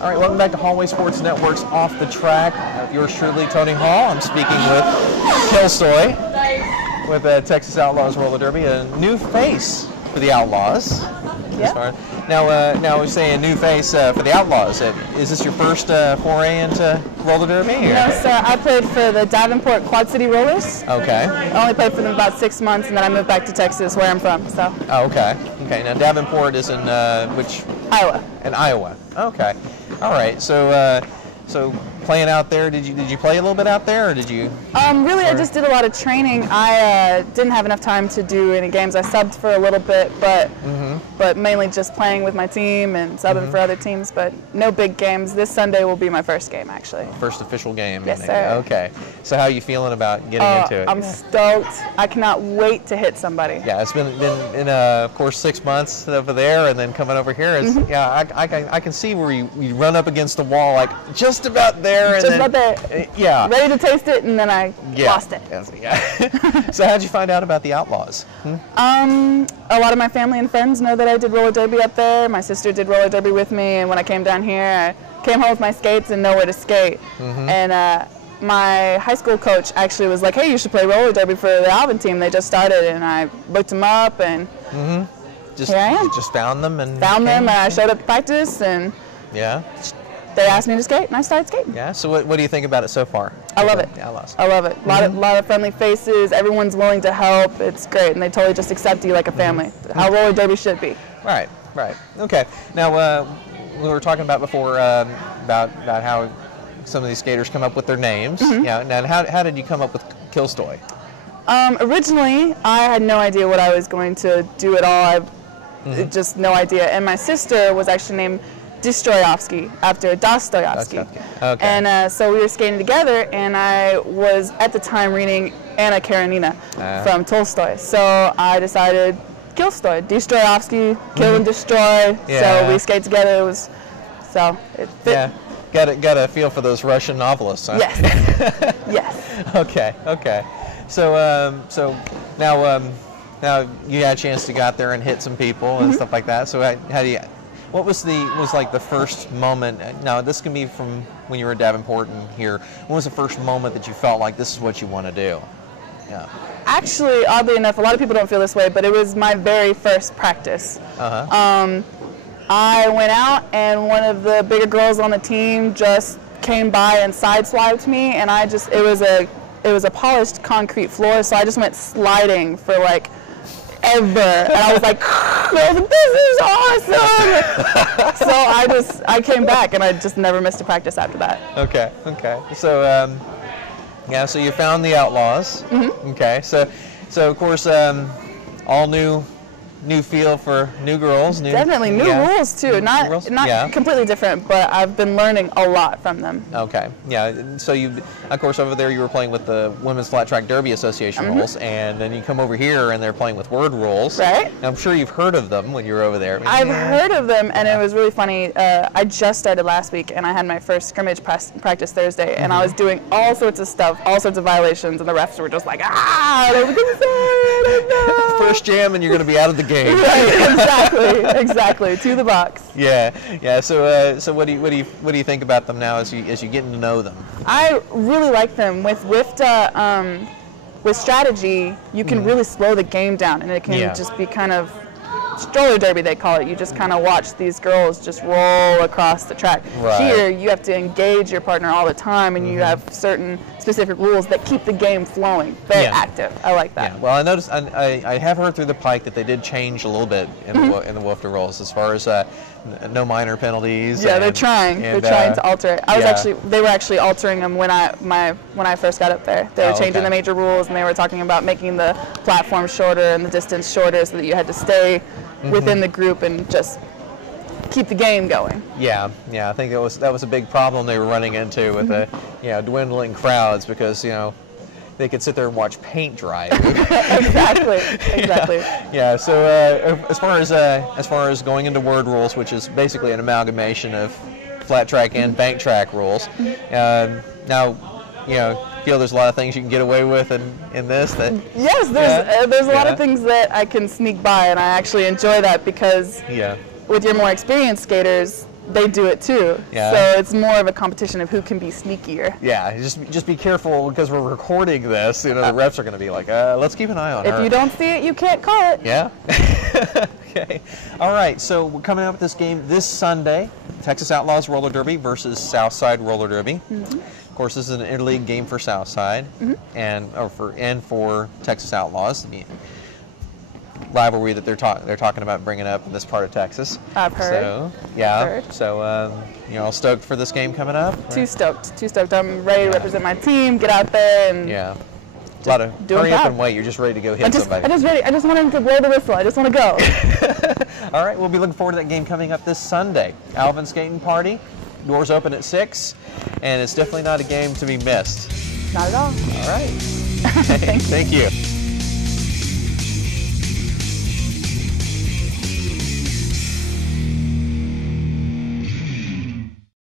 All right, welcome back to Hallway Sports Network's Off the Track. Yours truly, Tony Hall. I'm speaking with KillStoy with Texas Outlaws roller derby, a new face for the Outlaws. Yep. Now we're saying new face for the Outlaws. Is this your first foray into roller derby? Or? No, sir. I played for the Davenport Quad City Rollers. Okay. I only played for them about 6 months, and then I moved back to Texas, where I'm from. So. Oh, okay. Okay. Now Davenport is in which? Iowa. In Iowa. Okay. All right. So playing out there, did you play a little bit out there, or did you? Really, I just did a lot of training. I didn't have enough time to do any games. I subbed for a little bit, but mainly just playing with my team and subbing for other teams. But no big games. This Sunday will be my first game, actually. First official game. Yes, sir. Okay. So how are you feeling about getting into it? I'm stoked. I cannot wait to hit somebody. Yeah, it's been in of course 6 months over there, and then coming over here is yeah. I can see where you run up against the wall, like just about there. And just about there. Yeah. Ready to taste it, and then I lost it. Yeah. So how'd you find out about the Outlaws? A lot of my family and friends know that I did roller derby up there. My sister did roller derby with me, and when I came down here, I came home with my skates and nowhere to skate. And my high school coach actually was like, "Hey, you should play roller derby for the Alvin team. They just started." And I looked them up, and here I am. You just found them and found them. And I showed up to practice, and they asked me to skate, and I started skating. Yeah. So what do you think about it so far? I love it. The Outlaws. I love it. A lot of friendly faces. Everyone's willing to help. It's great, and they totally just accept you like a family. How roller derby should be. Right. Right. Okay. Now we were talking about before about how some of these skaters come up with their names. Yeah. Now how did you come up with KillStoy? Originally, I had no idea what I was going to do at all. Just no idea. And my sister was actually named Destroyovsky after Dostoyevsky. Okay. And so we were skating together, and I was at the time reading Anna Karenina from Tolstoy. So I decided KillStoy, Destroyovsky, kill and destroy. So we skate together. It fit. Yeah. Got a feel for those Russian novelists, huh? Yes. Yes. Okay. So now you had a chance to go out there and hit some people and stuff like that. So how do you? What was the first moment? Now this can be from when you were at Davenport and here. What was the first moment that you felt like this is what you want to do? Yeah. Actually, oddly enough, a lot of people don't feel this way, but it was my very first practice. I went out, and one of the bigger girls on the team just came by and sideswiped me, and it was a polished concrete floor, so I just went sliding for like ever, and I was like, "This is awesome!" So I came back, and I just never missed a practice after that. Okay. So so you found the Outlaws. Okay. So of course all new feel for new girls. Definitely new rules too. Not completely different, but I've been learning a lot from them. Okay. Yeah. So of course, over there you were playing with the Women's Flat Track Derby Association rules, and then you come over here and they're playing with word rules. Right. Now, I'm sure you've heard of them when you were over there. I've heard of them, and it was really funny. I just started last week, and I had my first scrimmage practice Thursday, and I was doing all sorts of stuff, all sorts of violations, and the refs were just like, they were no. First jam, and you're going to be out of the game. Right, exactly. To the box. Yeah. So what do you think about them now as you getting to know them? I really like them. With strategy, you can really slow the game down, and it can just be kind of stroller derby, they call it. You just kind of watch these girls just roll across the track. Right. Here, you have to engage your partner all the time, and you have certain specific rules that keep the game flowing. Very active. I like that. Yeah. Well, I noticed. I have heard through the pike that they did change a little bit in the Wolfter rules as far as no minor penalties. Yeah, they're trying. They're trying to alter it. They were actually altering them when I first got up there. They were changing the major rules, and they were talking about making the platform shorter and the distance shorter, so that you had to stay within the group and just keep the game going. Yeah. I think that was a big problem they were running into with the dwindling crowds, because they could sit there and watch paint dry. Exactly. Yeah. So as far as going into word rules, which is basically an amalgamation of flat track and bank track rules, now feel there's a lot of things you can get away with in this. Yes, there's a lot of things that I can sneak by, and I actually enjoy that, because with your more experienced skaters, they do it too. Yeah. So it's more of a competition of who can be sneakier. Yeah, just be careful because we're recording this. You know, the refs are going to be like, let's keep an eye on her. If you don't see it, you can't call it. Yeah. Okay. All right. So we're coming up with this game this Sunday: Texas Outlaws Roller Derby versus Southside Roller Derby. Of course, this is an interleague game for Southside and for Texas Outlaws. The rivalry that they're talking about bringing up in this part of Texas. I've heard. So yeah. I've heard. So you know, stoked for this game coming up. Too stoked. Too stoked. I'm ready to represent my team. Get out there and yeah. A lot of hurry up and wait. You're just ready to go hit somebody. I just want him to blow the whistle. I just want to go. All right, we'll be looking forward to that game coming up this Sunday. Alvin Skating Party. Doors open at 6, and it's definitely not a game to be missed. Not at all. All right. Thank you. Thank you.